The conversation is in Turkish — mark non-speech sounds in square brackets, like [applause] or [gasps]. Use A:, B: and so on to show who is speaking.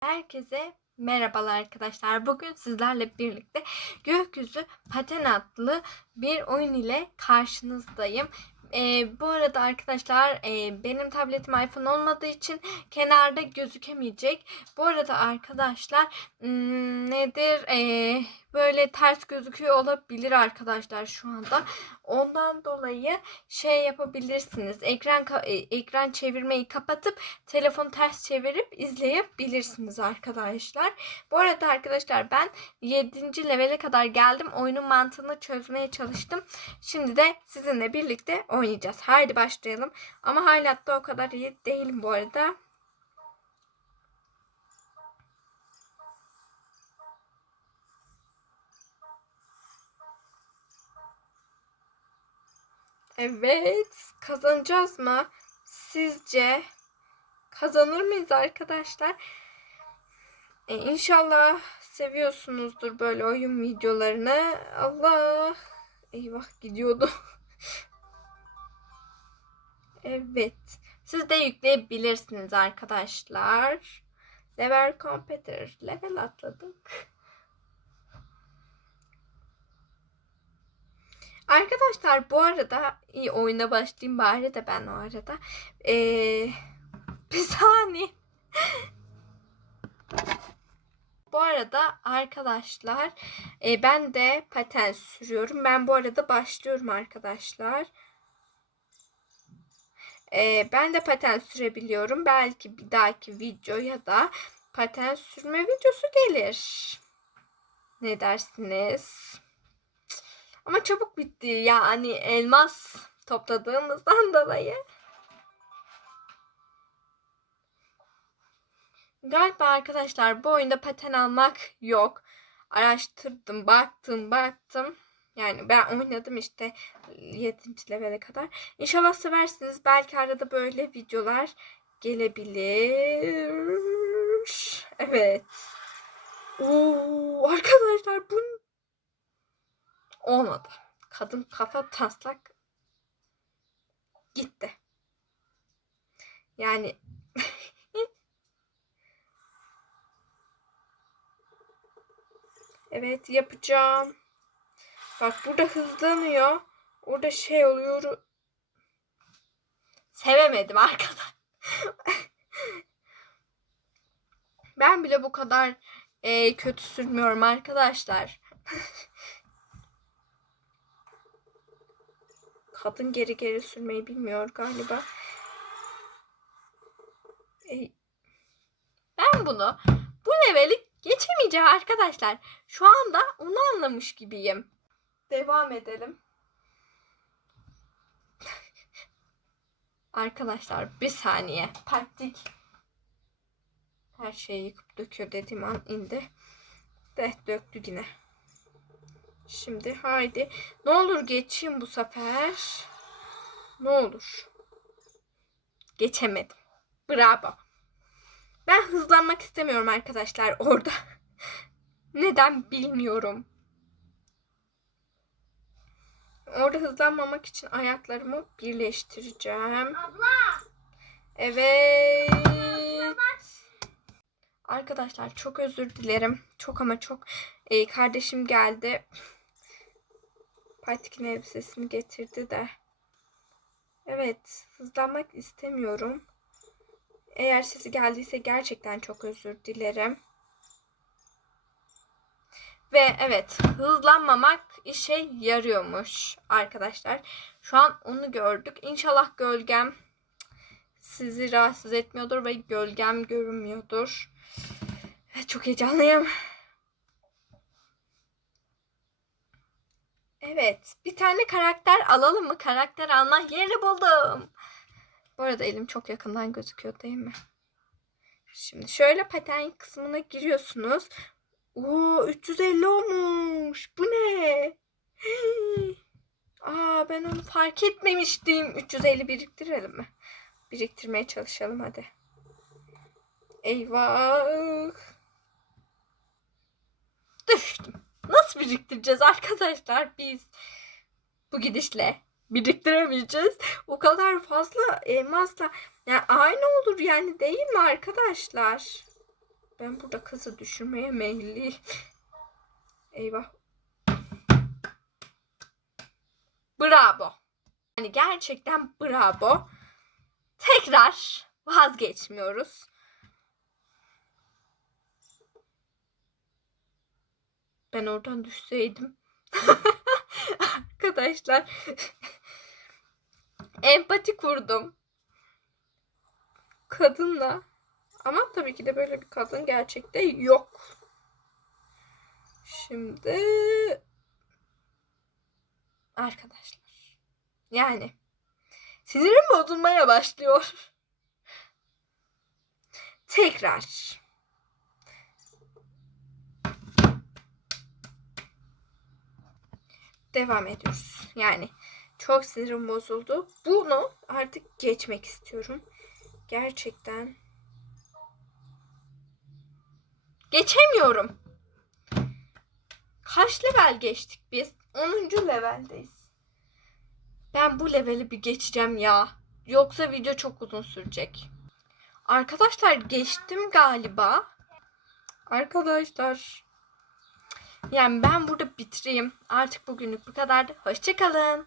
A: Herkese merhabalar arkadaşlar. Bugün sizlerle birlikte Gökyüzü Paten adlı bir oyun ile karşınızdayım. Ee, bu arada arkadaşlar e, benim tabletim iPhone olmadığı için kenarda gözükemeyecek. Bu arada arkadaşlar hmm, nedir Ee, böyle ters gözüküyor olabilir arkadaşlar şu anda. Ondan dolayı şey yapabilirsiniz. Ekran e, ekran çevirmeyi kapatıp telefonu ters çevirip izleyebilirsiniz arkadaşlar. Bu arada arkadaşlar ben 7. levele kadar geldim. Oyunun mantığını çözmeye çalıştım. Şimdi de sizinle birlikte oynayacağız. Haydi başlayalım. Ama hala da o kadar iyi değilim bu arada. Evet, kazanacağız mı? Sizce kazanır mıyız arkadaşlar? E, inşallah seviyorsunuzdur böyle oyun videolarını. Allah, eyvah gidiyordu. [laughs] evet, siz de yükleyebilirsiniz arkadaşlar. Level Competitor, level atladık. Arkadaşlar bu arada iyi oyuna başlayayım bari de ben o arada. Ee, [laughs] bir saniye. bu arada arkadaşlar e, ben de paten sürüyorum. Ben bu arada başlıyorum arkadaşlar. E, ben de paten sürebiliyorum. Belki bir dahaki video ya da paten sürme videosu gelir. Ne dersiniz? Ama çabuk bitti. Yani elmas topladığımızdan [laughs] dolayı. Galiba arkadaşlar bu oyunda paten almak yok. Araştırdım, baktım, baktım. Yani ben oynadım işte 7. levele kadar. İnşallah seversiniz. Belki arada böyle videolar gelebilir. Evet. Oo, arkadaşlar bu Olmadı. Kadın kafa taslak gitti. Yani [laughs] Evet yapacağım. Bak burada hızlanıyor. Orada şey oluyor. Sevemedim arkadaş. [laughs] ben bile bu kadar e, kötü sürmüyorum arkadaşlar. [laughs] Kadın geri geri sürmeyi bilmiyor galiba. E, ben bunu bu leveli geçemeyeceğim arkadaşlar. Şu anda onu anlamış gibiyim. Devam edelim. [laughs] arkadaşlar bir saniye. Taktik. Her şeyi yıkıp döküyor dediğim an indi. De döktü yine. Şimdi haydi. Ne olur geçeyim bu sefer. Ne olur. Geçemedim. Bravo. Ben hızlanmak istemiyorum arkadaşlar orada. [laughs] Neden bilmiyorum. Orada hızlanmamak için ayaklarımı birleştireceğim.
B: Abla.
A: Evet. Arkadaşlar çok özür dilerim. Çok ama çok. Ee, kardeşim geldi. Patikin elbisesini getirdi de. Evet, hızlanmak istemiyorum. Eğer sesi geldiyse gerçekten çok özür dilerim. Ve evet, hızlanmamak işe yarıyormuş arkadaşlar. Şu an onu gördük. İnşallah gölgem sizi rahatsız etmiyordur ve gölgem görünmüyordur. Çok heyecanlıyım. Evet. Bir tane karakter alalım mı? Karakter alma yeri buldum. Bu arada elim çok yakından gözüküyor değil mi? Şimdi şöyle paten kısmına giriyorsunuz. Oo 350 olmuş. Bu ne? [gasps] Aa ben onu fark etmemiştim. 350 biriktirelim mi? Biriktirmeye çalışalım hadi. Eyvah. Biriktireceğiz arkadaşlar biz? Bu gidişle biriktiremeyeceğiz. O kadar fazla elmasla yani aynı olur yani değil mi arkadaşlar? Ben burada kızı düşürmeye meyilliyim. Eyvah. Bravo. Yani gerçekten bravo. Tekrar vazgeçmiyoruz. Ben oradan düşseydim. [laughs] Arkadaşlar empati kurdum. Kadınla. Ama tabii ki de böyle bir kadın gerçekte yok. Şimdi arkadaşlar yani sinirim bozulmaya başlıyor. Tekrar devam ediyoruz. Yani çok sinirim bozuldu. Bunu artık geçmek istiyorum. Gerçekten geçemiyorum. Kaç level geçtik biz? 10. leveldeyiz. Ben bu leveli bir geçeceğim ya. Yoksa video çok uzun sürecek. Arkadaşlar geçtim galiba. Arkadaşlar. Yani ben burada bitireyim. Artık bugünlük bu kadar. Hoşçakalın.